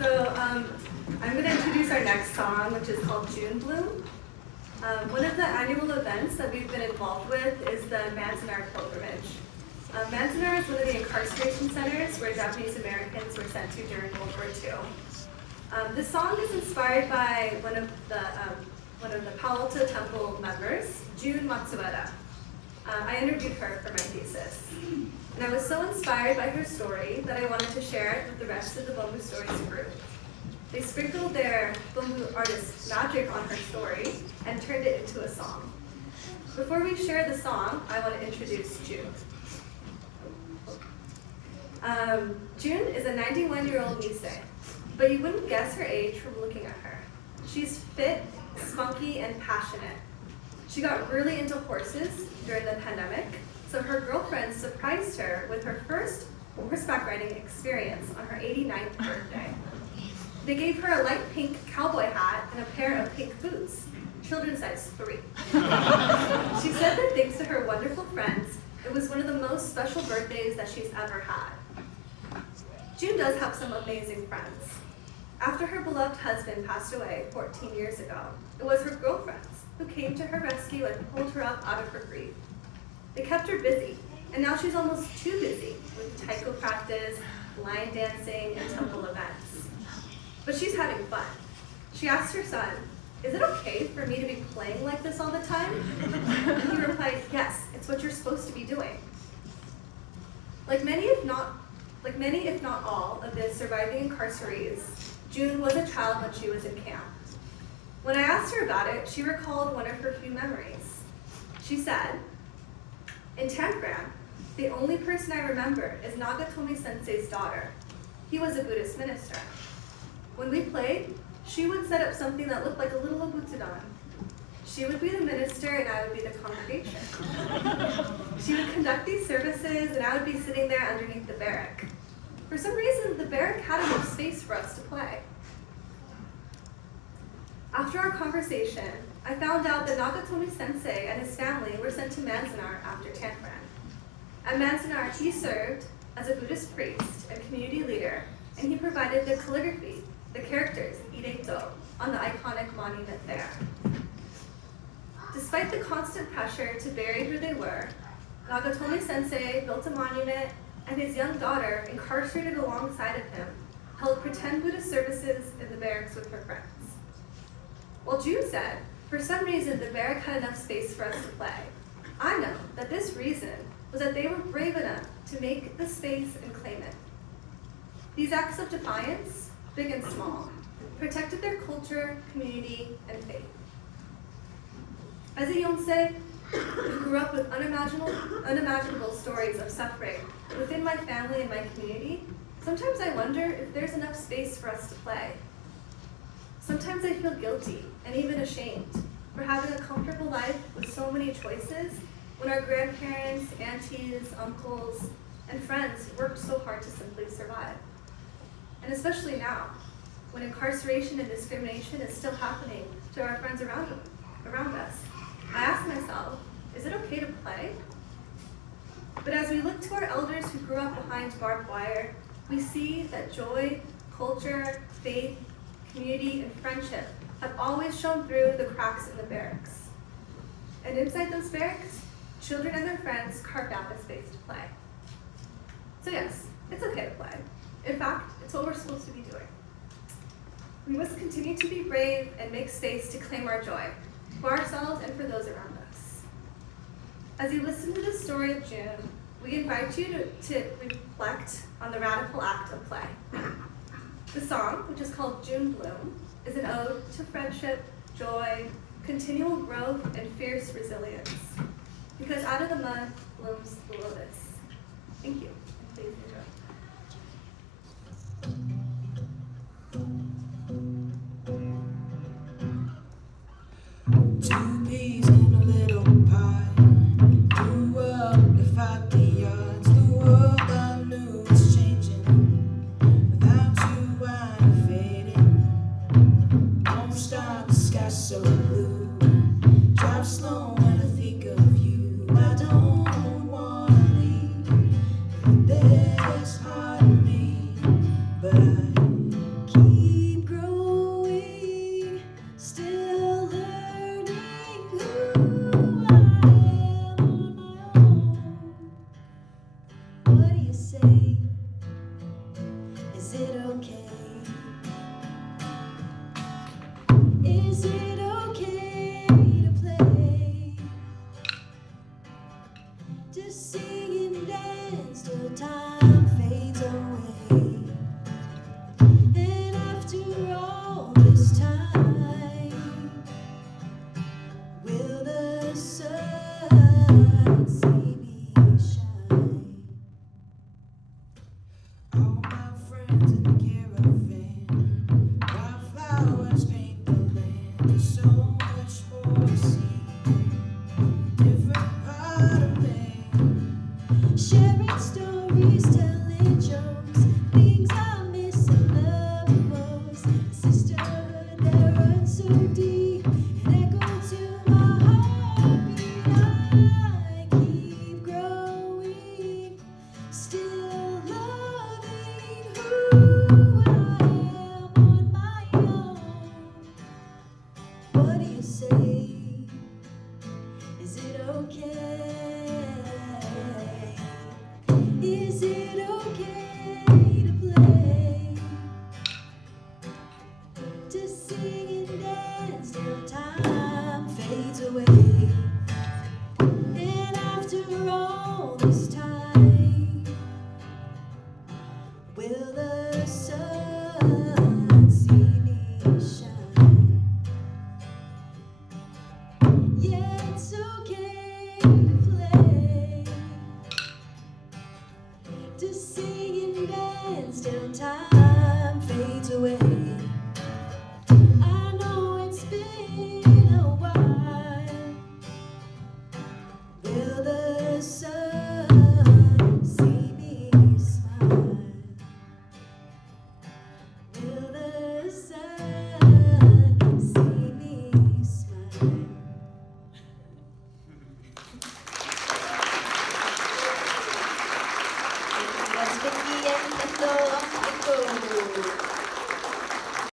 I'm going to introduce our next song, which is called June Bloom. One of the annual events that we've been involved with is the Manzanar pilgrimage. Manzanar is one of the incarceration centers where Japanese Americans were sent to during World War II. This song is inspired by one of the Palo Alto Temple members, June Matsueda. I interviewed her for my thesis. And I was so inspired by her story that I wanted to share it with the rest of the Bonbu Stories group. They sprinkled their Bonbu artist magic on her story and turned it into a song. Before we share the song, I want to introduce June. June is a 91-year-old Nisei, but you wouldn't guess her age from looking at her. She's fit, spunky, and passionate. She got really into horses during the pandemic, so her girlfriend surprised her with her first horseback riding experience on her 89th birthday. They gave her a light pink cowboy hat and a pair of pink boots, children's size 3. She said that thanks to her wonderful friends, it was one of the most special birthdays that she's ever had. June does have some amazing friends. After her beloved husband passed away 14 years ago, it was her girlfriends who came to her rescue and pulled her up out of her grief. They kept her busy, and now she's almost too busy with Taiko practice, line dancing, and temple events. But she's having fun. She asked her son, "Is it okay for me to be playing like this all the time?" And he replied, "Yes, it's what you're supposed to be doing." Like many, if not all, of the surviving incarcerees, June was a child when she was in camp. When I asked her about it, she recalled one of her few memories. She said, "In Tangram, the only person I remember is Nagatomi Sensei's daughter. He was a Buddhist minister. When we played, she would set up something that looked like a little obutsudan. She would be the minister and I would be the congregation. She would conduct these services and I would be sitting there underneath the barrack. For some reason, the barrack had enough space for us to play." After our conversation, I found out that Nagatomi Sensei and his family were sent to Manzanar after Tangram. At Manzanar, he served as a Buddhist priest and community leader, and he provided the calligraphy, the characters, Ireito, on the iconic monument there. Despite the constant pressure to bury who they were, Nagatomi Sensei built a monument, and his young daughter, incarcerated alongside of him, held pretend Buddhist services in the barracks with her friends. Well, June said, for some reason the barrack had enough space for us to play. I know that this reason was that they were brave enough to make the space and claim it. These acts of defiance, big and small, protected their culture, community, and faith. As a Yonsei who grew up with unimaginable stories of suffering within my family and my community, sometimes I wonder if there's enough space for us to play. Sometimes I feel guilty and even ashamed for having a comfortable life with so many choices when our grandparents, aunties, uncles, and friends worked so hard to simply survive. And especially now, when incarceration and discrimination is still happening to our friends around us, I ask myself, is it okay to play? But as we look to our elders who grew up behind barbed wire, we see that joy, culture, faith, community, and friendship have always shown through the cracks in the barracks. And inside those barracks, children and their friends carved out a space to play. So yes, it's okay to play. In fact, it's what we're supposed to be doing. We must continue to be brave and make space to claim our joy, for ourselves and for those around us. As you listen to the story of June, we invite you to reflect on the radical act of play. The song, which is called June Bloom, is an ode to friendship, joy, continual growth, and fierce resilience. Because out of the mud blooms the lotus. Thank you. Please enjoy. Two peas in a little pie. Grew up to fight the odds. The world I knew was changing. Without you, I'm fading. Don't stop, the sky's so blue. Drive slow when I think of you. I don't wanna leave. Is it okay? Is it okay to play? To sing and dance till time fades away. And after all this time, will the sun see me shine? All my friends in the caravan, wildflowers paint the land. There's so much more to see, different part of me. Sharing stories, telling jokes, things I miss and love the most. Sisterhood that runs so deep, an echo to my heartbeat. I keep growing, still loving who I am on my own. What do you say? Is it okay? Is it okay to play? To sing and dance till time fades away. And after all this time, will the sun see me shine? Yeah, it's okay to play, to sing and dance till time fades away. I know it's been a while. Will the sun see me smile? Will the sun see me smile? That's Vicky and Kendall of Taiko.